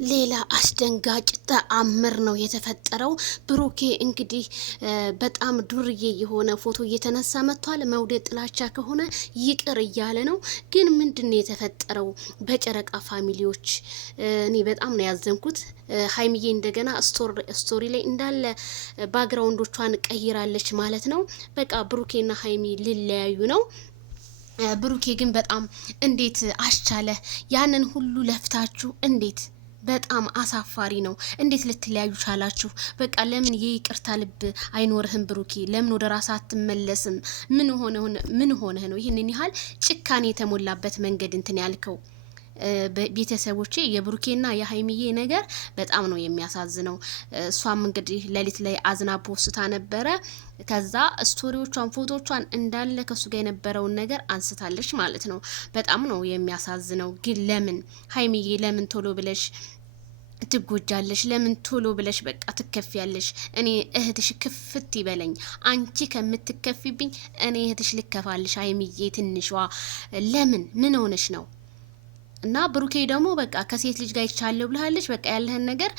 ሌላ አስደንጋጭ ተአምር ነው የተፈጠረው። ብሩኬ እንግዲህ በጣም ዱርዬ የሆነ ፎቶ እየተነሳ መጥቷል። መውደድ ጥላቻ ከሆነ ይቅር እያለ ነው። ግን ምንድነው የተፈጠረው? በጨረቃ ፋሚሊዎች እኔ በጣም ነው ያዘንኩት። ሀይሚዬ እንደገና ስቶሪ ላይ እንዳለ ባግራውንዶቿን ቀይራለች ማለት ነው። በቃ ብሩኬና ሀይሚ ሊለያዩ ነው። ብሩኬ ግን በጣም እንዴት አስቻለ? ያንን ሁሉ ለፍታችሁ እንዴት በጣም አሳፋሪ ነው። እንዴት ልትለያዩ ቻላችሁ? በቃ ለምን ይቅርታ ልብ አይኖርህም? ብሩኬ ለምን ወደ ራስህ አትመለስም? ምን ሆነህ ነው ይህንን ያህል ጭካኔ የተሞላበት መንገድ እንትን ያልከው? ቤተሰቦቼ የብሩኬና የሀይሚዬ ነገር በጣም ነው የሚያሳዝነው። እሷም እንግዲህ ሌሊት ላይ አዝና ፖስታ ነበረ። ከዛ ስቶሪዎቿን ፎቶቿን እንዳለ ከሱ ጋር የነበረውን ነገር አንስታለች ማለት ነው። በጣም ነው የሚያሳዝነው። ግን ለምን ሀይሚዬ ለምን ቶሎ ብለሽ ትጎጃለሽ? ለምን ቶሎ ብለሽ በቃ ትከፊያለሽ? እኔ እህትሽ ክፍት ይበለኝ። አንቺ ከምትከፊብኝ እኔ እህትሽ ልከፋልሽ። ሀይሚዬ ትንሿ ለምን ምን ሆነሽ ነው? እና ብሩኬ ደግሞ በቃ ከሴት ልጅ ጋር ይቻለው ብለሃለች። በቃ ያለህን ነገር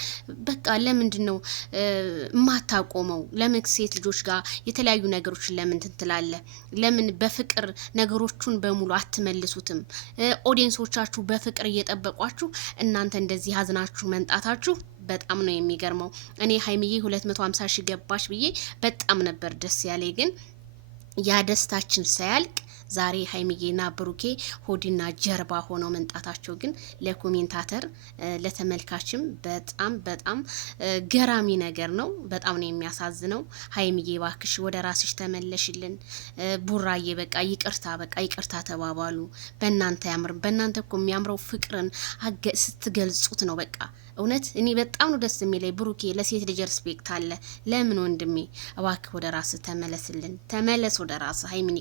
በቃ ለምንድን ነው የማታቆመው? ለምን ሴት ልጆች ጋር የተለያዩ ነገሮችን ለምን ትንትላለህ? ለምን በፍቅር ነገሮቹን በሙሉ አትመልሱትም? ኦዲየንሶቻችሁ በፍቅር እየጠበቋችሁ እናንተ እንደዚህ አዝናችሁ መንጣታችሁ በጣም ነው የሚገርመው። እኔ ሀይሚዬ 250 ሺህ ገባሽ ብዬ በጣም ነበር ደስ ያለኝ። ግን ያ ደስታችን ሳያልቅ ዛሬ ሀይሚዬና ብሩኬ ሆድና ጀርባ ሆነው መንጣታቸው ግን ለኮሜንታተር ለተመልካችም በጣም ገራሚ ነገር ነው። በጣም ነው የሚያሳዝነው። ሀይሚዬ ባክሽ ወደ ራስሽ ተመለሽልን። ቡራዬ በቃ ይቅርታ ተባባሉ። በእናንተ ያምርም። በእናንተ እኮ የሚያምረው ፍቅርን ስትገልጹት ነው። በቃ እውነት እኔ በጣም ነው ደስ የሚለኝ። ብሩኬ ለሴት ልጅ ሪስፔክት አለ። ለምን ወንድሜ እባክህ ወደ ራስህ ተመለስልን። ተመለስ ወደ ራስህ ሀይሚን